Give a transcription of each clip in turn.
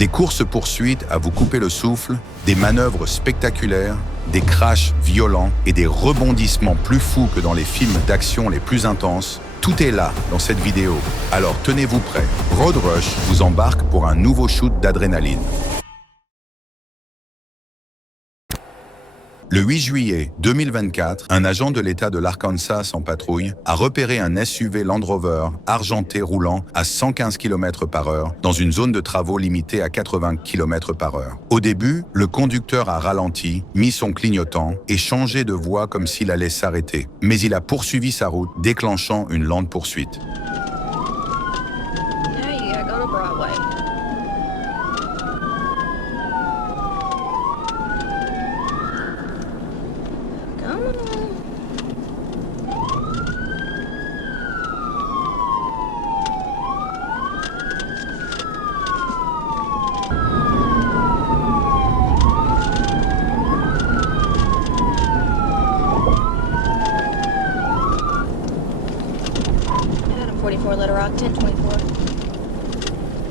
Des courses-poursuites à vous couper le souffle, des manœuvres spectaculaires, des crashs violents et des rebondissements plus fous que dans les films d'action les plus intenses, tout est là dans cette vidéo. Alors tenez-vous prêts. Road Rush vous embarque pour un nouveau shoot d'adrénaline. Le 8 juillet 2024, un agent de l'État de l'Arkansas en patrouille a repéré un SUV Land Rover argenté roulant à 115 km/h dans une zone de travaux limitée à 80 km/h. Au début, le conducteur a ralenti, mis son clignotant et changé de voie comme s'il allait s'arrêter. Mais il a poursuivi sa route, déclenchant une lente poursuite. Adam 44 Little Rock, 1024.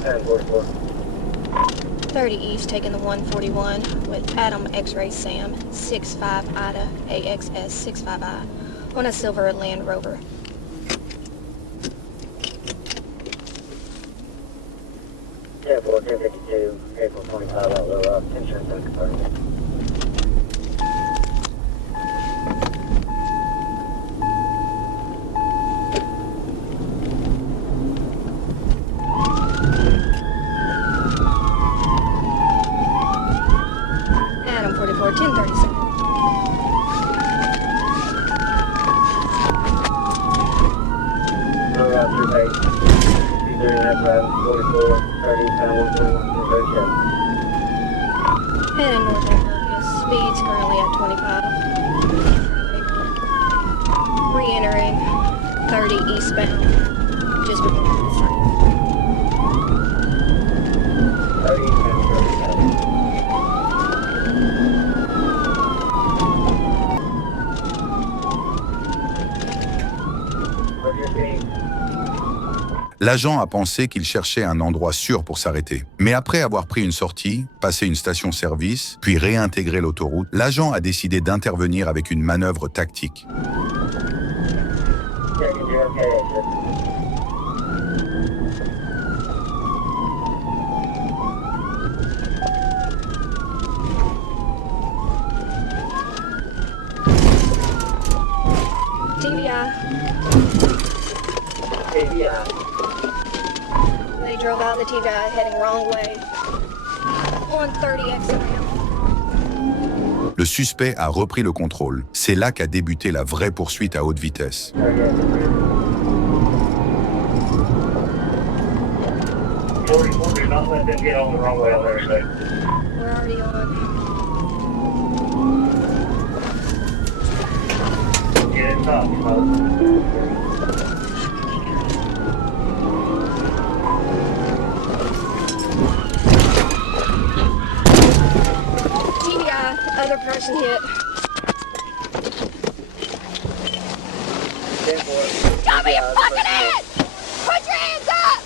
Adam 44. 30 East, taking the 141 with Adam X-Ray Sam, 65 Ida AXS 65I on a silver Land Rover. Yeah, 1052, April 25 out Little Rock, insurance and compartment. Adam 44, 1037. Little Rock, 2 base. C30 Adam 44, 30, pound 141, 37. Heading north on Purpose. Speed's currently at 25. Re-entering 30 eastbound. Just before the sign. 30, pound 37. What's your speed? L'agent a pensé qu'il cherchait un endroit sûr pour s'arrêter. Mais après avoir pris une sortie, passé une station-service, puis réintégré l'autoroute, l'agent a décidé d'intervenir avec une manœuvre tactique. Checking your okay exit. TBI. ABI. They drove out the TBI heading wrong way. On 30 XM. Le suspect a repris le contrôle. C'est là qu'a débuté la vraie poursuite à haute vitesse. 30 44, do not let them get on the wrong way on their side. We're already on. Get it top, folks. TBI, other person hit. Tell me your fucking head! Put your hands up!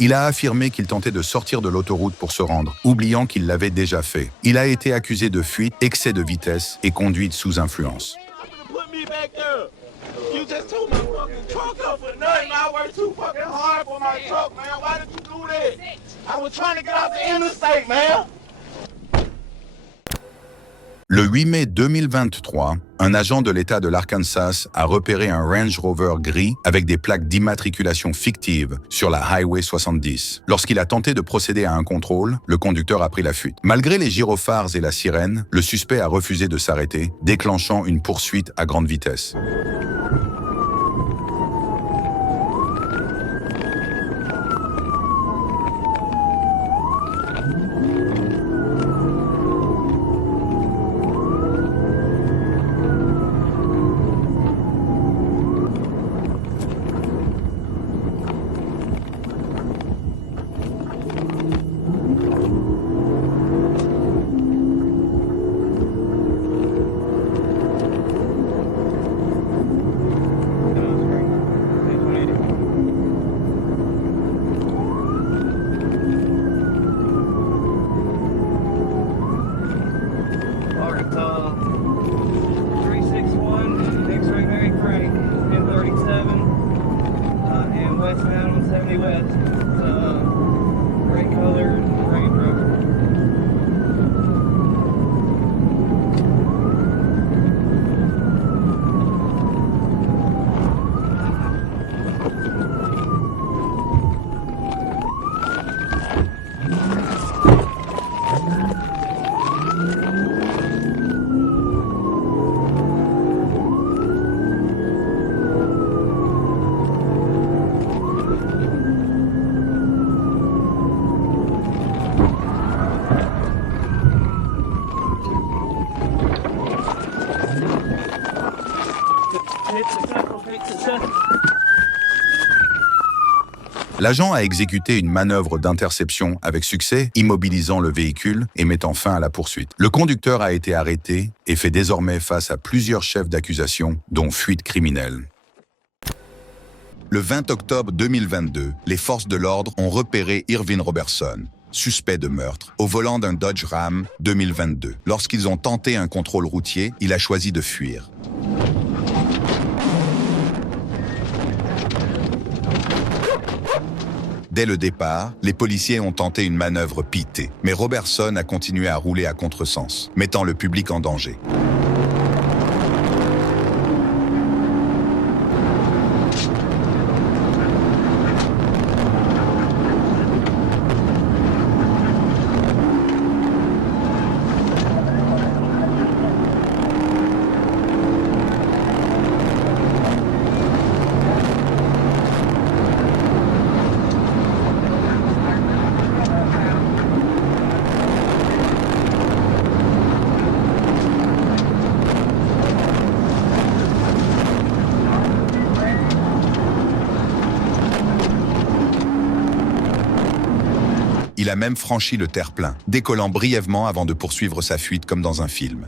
Il a affirmé qu'il tentait de sortir de l'autoroute pour se rendre, oubliant qu'il l'avait déjà fait. Il a été accusé de fuite, excès de vitesse et conduite sous influence. Put me back there. You just tore my fucking truck up for nothing. I worked too fucking hard for my truck, man. Why did you do that? I was trying to get out the interstate, man. Le 8 mai 2023, un agent de l'État de l'Arkansas a repéré un Range Rover gris avec des plaques d'immatriculation fictives sur la Highway 70. Lorsqu'il a tenté de procéder à un contrôle, le conducteur a pris la fuite. Malgré les gyrophares et la sirène, le suspect a refusé de s'arrêter, déclenchant une poursuite à grande vitesse. L'agent a exécuté une manœuvre d'interception avec succès, immobilisant le véhicule et mettant fin à la poursuite. Le conducteur a été arrêté et fait désormais face à plusieurs chefs d'accusation, dont fuite criminelle. Le 20 octobre 2022, les forces de l'ordre ont repéré Irvin Robertson, suspect de meurtre, au volant d'un Dodge Ram 2022. Lorsqu'ils ont tenté un contrôle routier, il a choisi de fuir. Dès le départ, les policiers ont tenté une manœuvre pitée, mais Robertson a continué à rouler à contresens, mettant le public en danger. Il a même franchi le terre-plein, décollant brièvement avant de poursuivre sa fuite comme dans un film.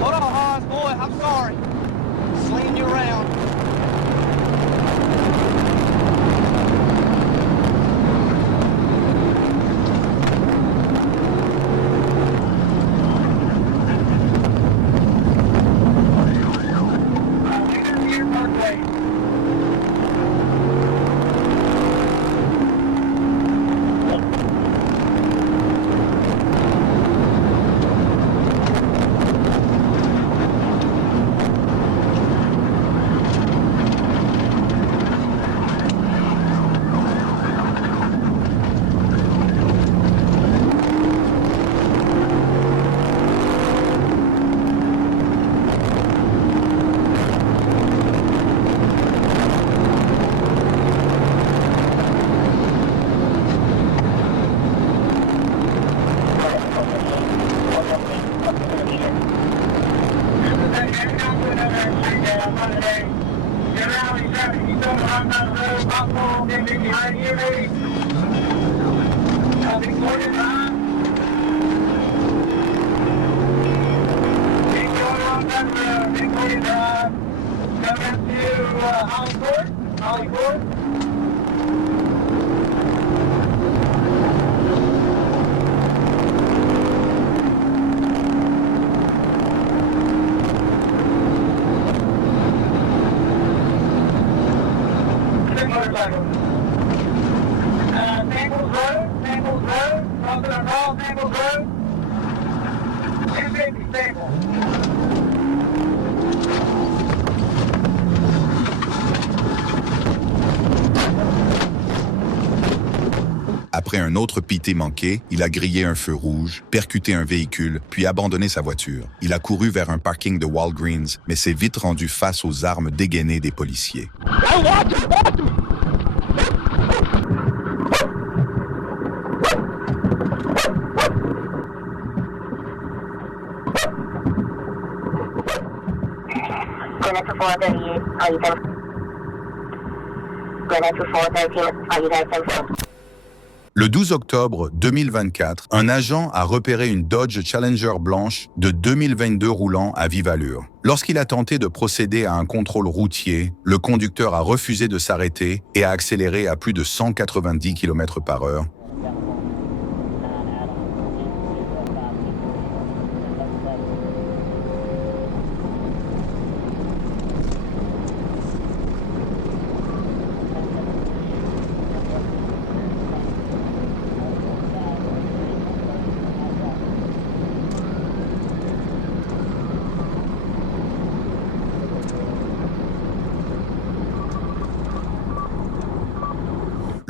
Hold on, Hans, boy, I'm sorry. Sling you around. Après un autre pité manqué, il a grillé un feu rouge, percuté un véhicule, puis abandonné sa voiture. Il a couru vers un parking de Walgreens, mais s'est vite rendu face aux armes dégainées des policiers. Le 12 octobre 2024, un agent a repéré une Dodge Challenger blanche de 2022 roulant à vive allure. Lorsqu'il a tenté de procéder à un contrôle routier, le conducteur a refusé de s'arrêter et a accéléré à plus de 190 km/h.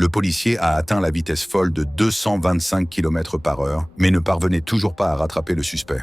Le policier a atteint la vitesse folle de 225 km/h, mais ne parvenait toujours pas à rattraper le suspect.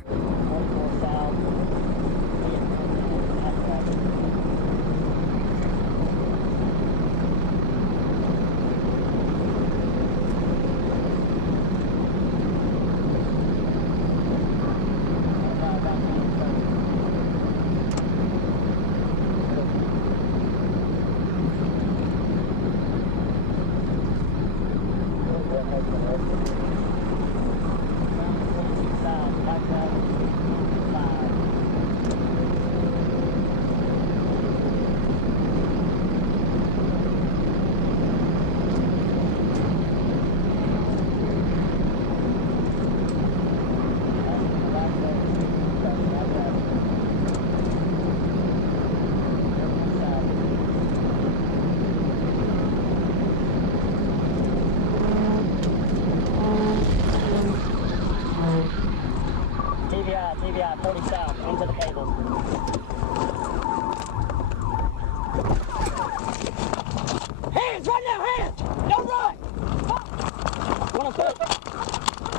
TVI 40 south, into the cables. Hands, right now, hands! Don't run!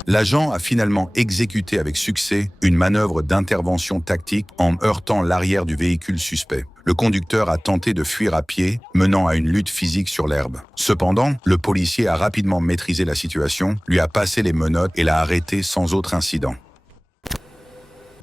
L'agent a finalement exécuté avec succès une manœuvre d'intervention tactique en heurtant l'arrière du véhicule suspect. Le conducteur a tenté de fuir à pied, menant à une lutte physique sur l'herbe. Cependant, le policier a rapidement maîtrisé la situation, lui a passé les menottes et l'a arrêté sans autre incident.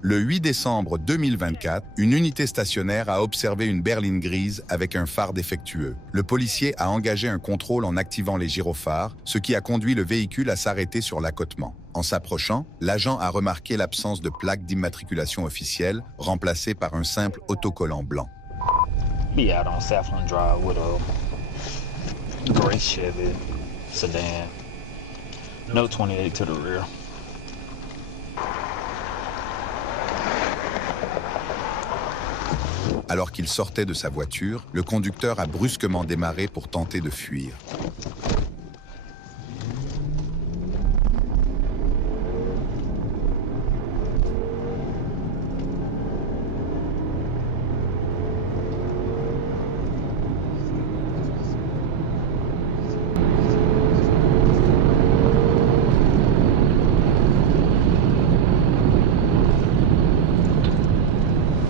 Le 8 décembre 2024, une unité stationnaire a observé une berline grise avec un phare défectueux. Le policier a engagé un contrôle en activant les gyrophares, ce qui a conduit le véhicule à s'arrêter sur l'accotement. En s'approchant, l'agent a remarqué l'absence de plaque d'immatriculation officielle, remplacée par un simple autocollant blanc. Be out on Southland Drive with a gray Chevy sedan. No 28 to the rear. Alors qu'il sortait de sa voiture, le conducteur a brusquement démarré pour tenter de fuir.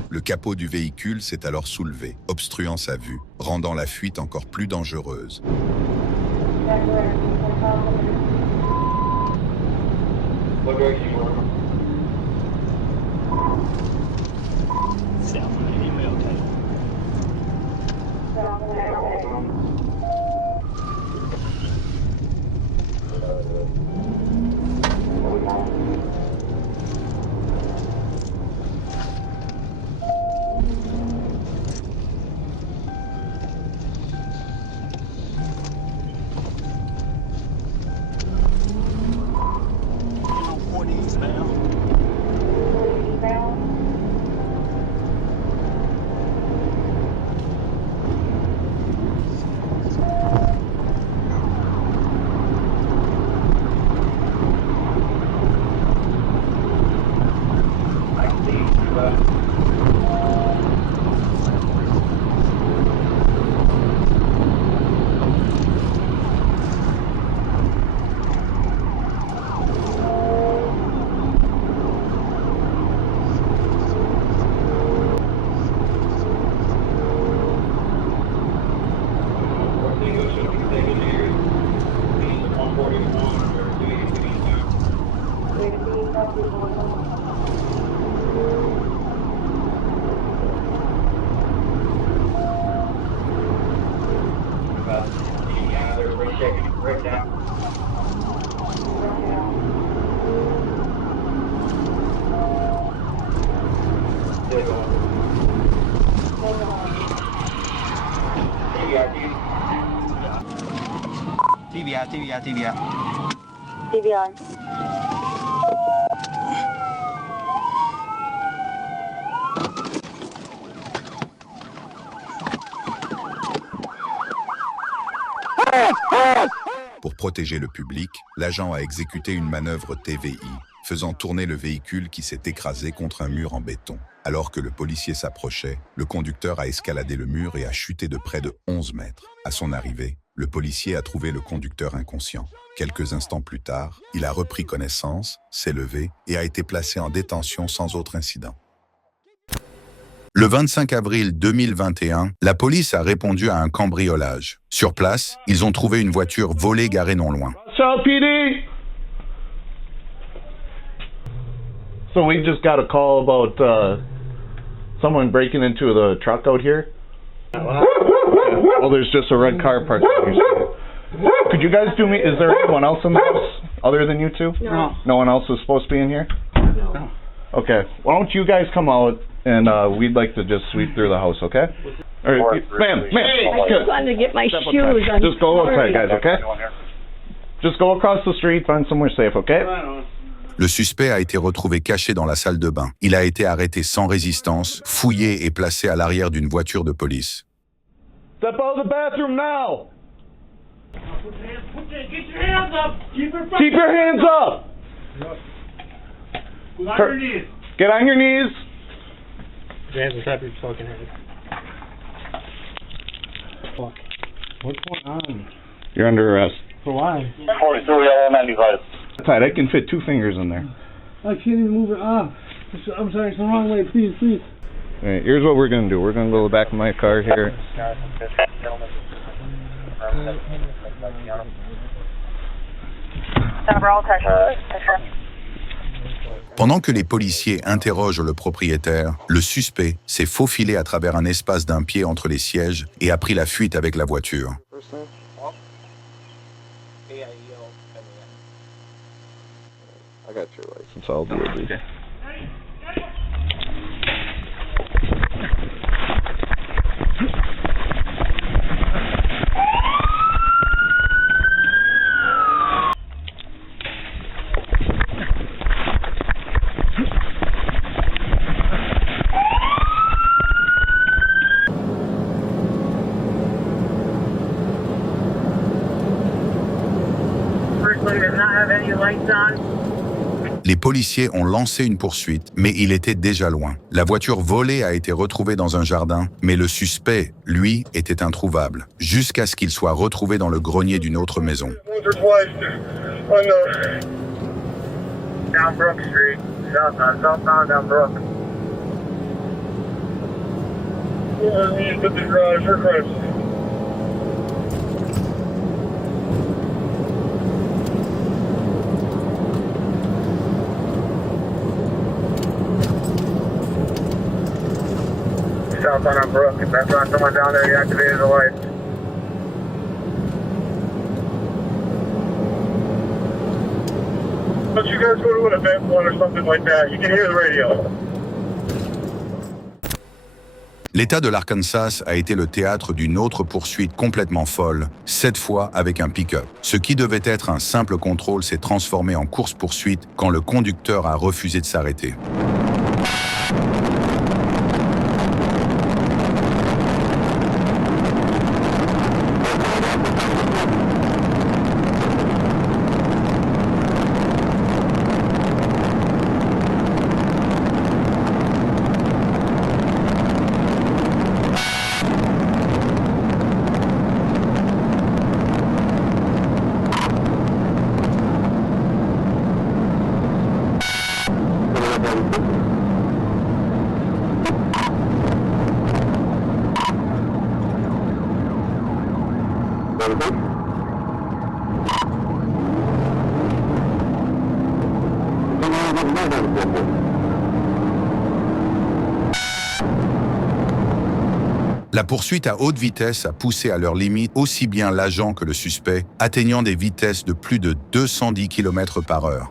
Le capot du véhicule s'est alors soulevé, obstruant sa vue, rendant la fuite encore plus dangereuse. What direction you want? South of the email table. TVI. DVR. Pour protéger le public, l'agent a exécuté une manœuvre TVI, faisant tourner le véhicule qui s'est écrasé contre un mur en béton. Alors que le policier s'approchait, le conducteur a escaladé le mur et a chuté de près de 11 mètres. À son arrivée, le policier a trouvé le conducteur inconscient. Quelques instants plus tard, il a repris connaissance, s'est levé et a été placé en détention sans autre incident. Le 25 avril 2021, la police a répondu à un cambriolage. Sur place, ils ont trouvé une voiture volée garée non loin. PD! So we just got a call about someone breaking into the truck out here. Well, there's just a red car parked here. Could you guys do me? Is there anyone else in the house other than you two? No. No one else is supposed to be in here? No. Okay. Why don't you guys come out and we'd like to just sweep through the house, okay? All right, ma'am, I just wanted to get my Step shoes. outside. Just go outside, guys, okay? Just go across the street, find somewhere safe, okay? Le suspect a été retrouvé caché dans la salle de bain. Il a été arrêté sans résistance, fouillé et placé à l'arrière d'une voiture de police. Step out of the bathroom now! Get your hands up! Keep your hands up! Get on your knees. Get on your knees. Hands on top of your fucking head. Fuck. What's going on? You're under arrest. For why? 42 yellow 95. Tight, I can fit 2 fingers in there. I can't even move it off. I'm sorry, it's the wrong way. Please, please. All right, here's what we're gonna do. We're gonna go to the back of my car here. Pendant que les policiers interrogent le propriétaire, le suspect s'est faufilé à travers un espace d'1 pied entre les sièges et a pris la fuite avec la voiture. I got your license. I'll do it. Okay. First one does not have any lights on. Les policiers ont lancé une poursuite, mais il était déjà loin. La voiture volée a été retrouvée dans un jardin, mais le suspect, lui, était introuvable, jusqu'à ce qu'il soit retrouvé dans le grenier d'une autre maison. Down Brook Street, southbound down Brook. Yeah, the garage, your southbound on Brook. If that's not someone down there, you activated the lights. Don't you guys go to an event one or something like that? You can hear the radio. L'État de l'Arkansas a été le théâtre d'une autre poursuite complètement folle, cette fois avec un pick-up. Ce qui devait être un simple contrôle s'est transformé en course-poursuite quand le conducteur a refusé de s'arrêter. La poursuite à haute vitesse a poussé à leur limite aussi bien l'agent que le suspect, atteignant des vitesses de plus de 210 km/h.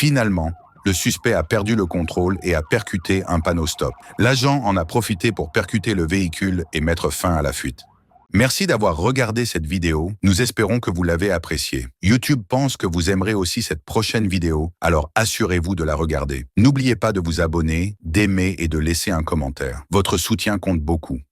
Finalement, le suspect a perdu le contrôle et a percuté un panneau stop. L'agent en a profité pour percuter le véhicule et mettre fin à la fuite. Merci d'avoir regardé cette vidéo, nous espérons que vous l'avez appréciée. YouTube pense que vous aimerez aussi cette prochaine vidéo, alors assurez-vous de la regarder. N'oubliez pas de vous abonner, d'aimer et de laisser un commentaire. Votre soutien compte beaucoup.